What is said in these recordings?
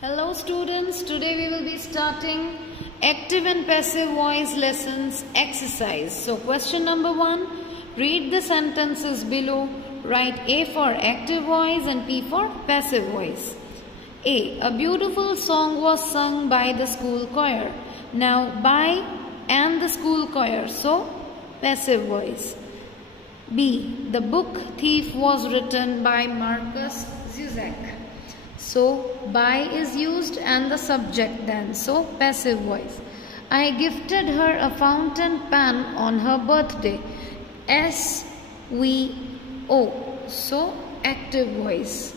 Hello students, today we will be starting active and passive voice lessons exercise. So question number 1, read the sentences below. Write A for active voice and P for passive voice. A beautiful song was sung by the school choir. Now by and the school choir, so passive voice. B, the book Thief was written by Marcus Zusak. So by is used and the subject then, so passive voice. I gifted her a fountain pen on her birthday. SVO, so active voice.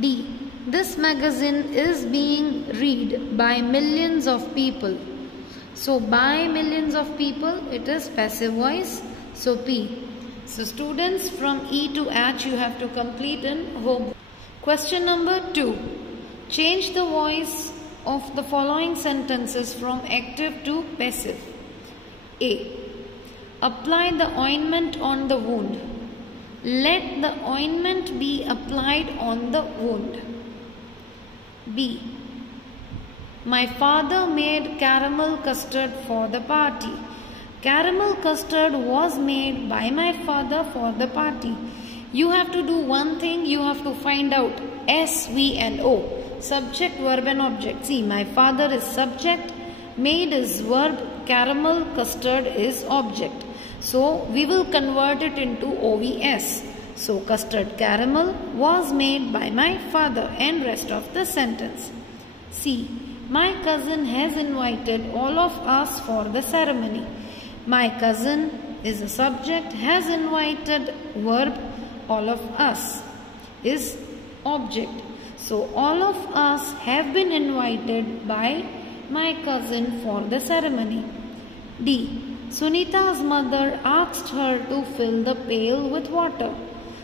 D, this magazine is being read by millions of people. So by millions of people, it is passive voice, so P. So students, from E to H you have to complete in homework. Question number 2. Change the voice of the following sentences from active to passive. A. Apply the ointment on the wound. Let the ointment be applied on the wound. B. My father made caramel custard for the party. Caramel custard was made by my father for the party. You have to do one thing, you have to find out S, V and O. Subject, verb and object. See, my father is subject, made is verb, caramel, custard is object. So, we will convert it into OVS. So, custard caramel was made by my father and rest of the sentence. C. My cousin has invited all of us for the ceremony. My cousin is a subject, has invited, verb, all of us is object. So all of us have been invited by my cousin for the ceremony. D. Sunita's mother asked her to fill the pail with water.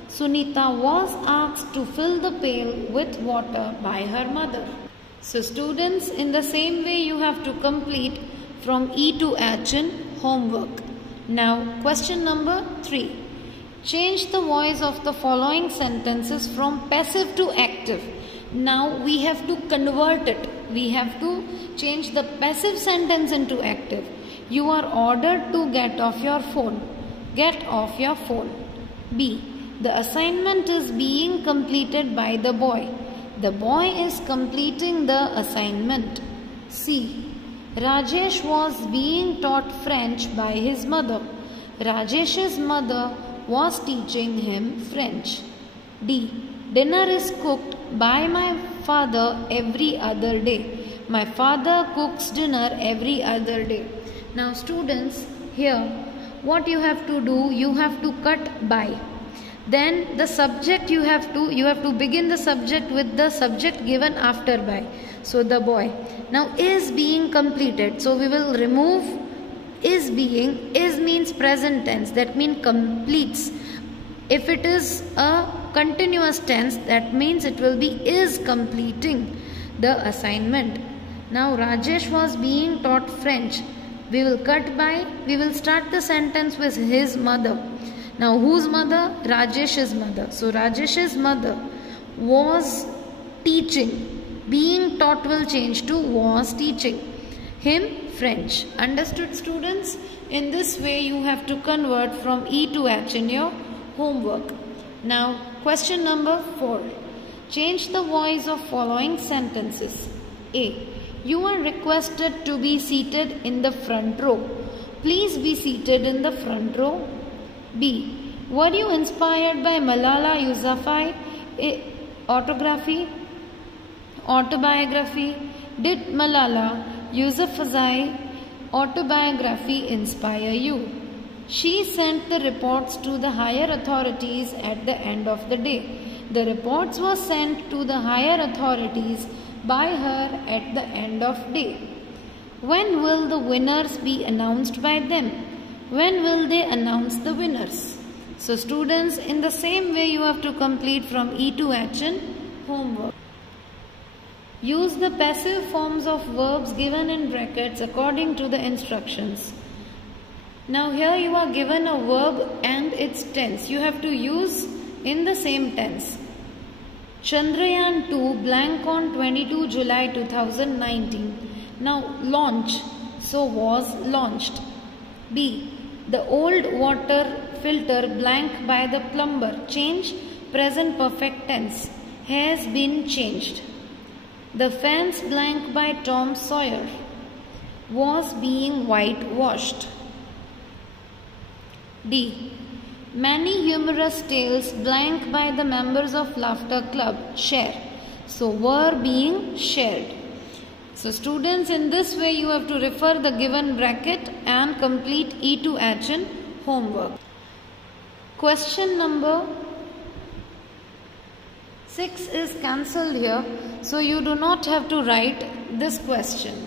Sunita was asked to fill the pail with water by her mother. So students, in the same way you have to complete from E to H in homework. Now question number 3. Change the voice of the following sentences from passive to active. Now we have to convert it. We have to change the passive sentence into active. You are ordered to get off your phone. Get off your phone. B. The assignment is being completed by the boy. The boy is completing the assignment. C. Rajesh was being taught French by his mother. Rajesh's mother was teaching him French. D. Dinner is cooked by my father every other day. My father cooks dinner every other day. Now students, here what you have to do, you have to cut by. Then the subject you have to begin the subject with the subject given after by. So the boy. Now is being completed. So we will remove is being. Is means present tense, that means completes. If it is a continuous tense, that means it will be is completing the assignment. Now Rajesh was being taught French. We will cut by, we will start the sentence with his mother. Now whose mother? Rajesh's mother. So Rajesh's mother was teaching. Being taught will change to was teaching him French. Understood students? In this way you have to convert from E to H in your homework. Now question number 4. Change the voice of following sentences. A. You are requested to be seated in the front row. Please be seated in the front row. B. Were you inspired by Malala Yousafzai autobiography? Did Malala Yousafzai autobiography inspire you? She sent the reports to the higher authorities at the end of the day. The reports were sent to the higher authorities by her at the end of day. When will the winners be announced by them? When will they announce the winners? So students, in the same way you have to complete from E to H in homework. Use the passive forms of verbs given in brackets according to the instructions. Now here you are given a verb and its tense. You have to use in the same tense. Chandrayaan 2 blank on 22 July 2019. Now launch. So was launched. B. The old water filter blank by the plumber. Change present perfect tense. Has been changed. The fence blank by Tom Sawyer was being whitewashed. D. Many humorous tales blank by the members of Laughter Club share. So were being shared. So students, in this way you have to refer the given bracket and complete E to H in homework. Question number 6 is cancelled here. So you do not have to write this question.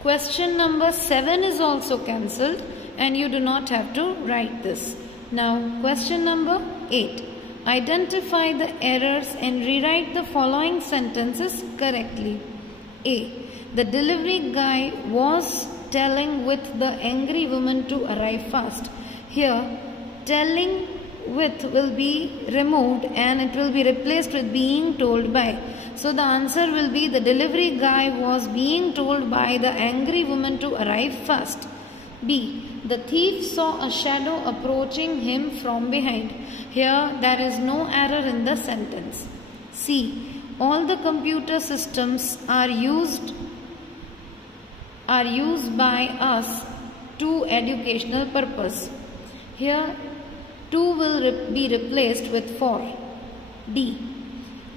Question number 7 is also cancelled and you do not have to write this. Now question number 8. Identify the errors and rewrite the following sentences correctly. A. The delivery guy was telling with the angry woman to arrive fast. Here telling with will be removed and it will be replaced with being told by. So the answer will be the delivery guy was being told by the angry woman to arrive fast. B. The thief saw a shadow approaching him from behind. Here there is no error in the sentence. C. All the computer systems are used by us to educational purpose. Here 2 will be replaced with 4. D.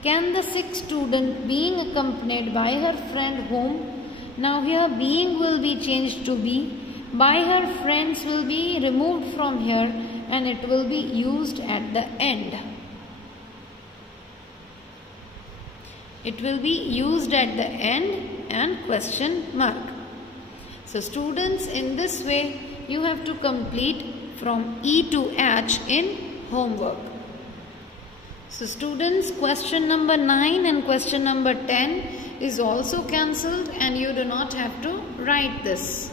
Can the sick student being accompanied by her friend home? Now here being will be changed to be. By her friends will be removed from here and it will be used at the end. It will be used at the end and question mark. So students, in this way you have to complete from E to H in homework. So students, question number 9 and question number 10 is also cancelled and you do not have to write this.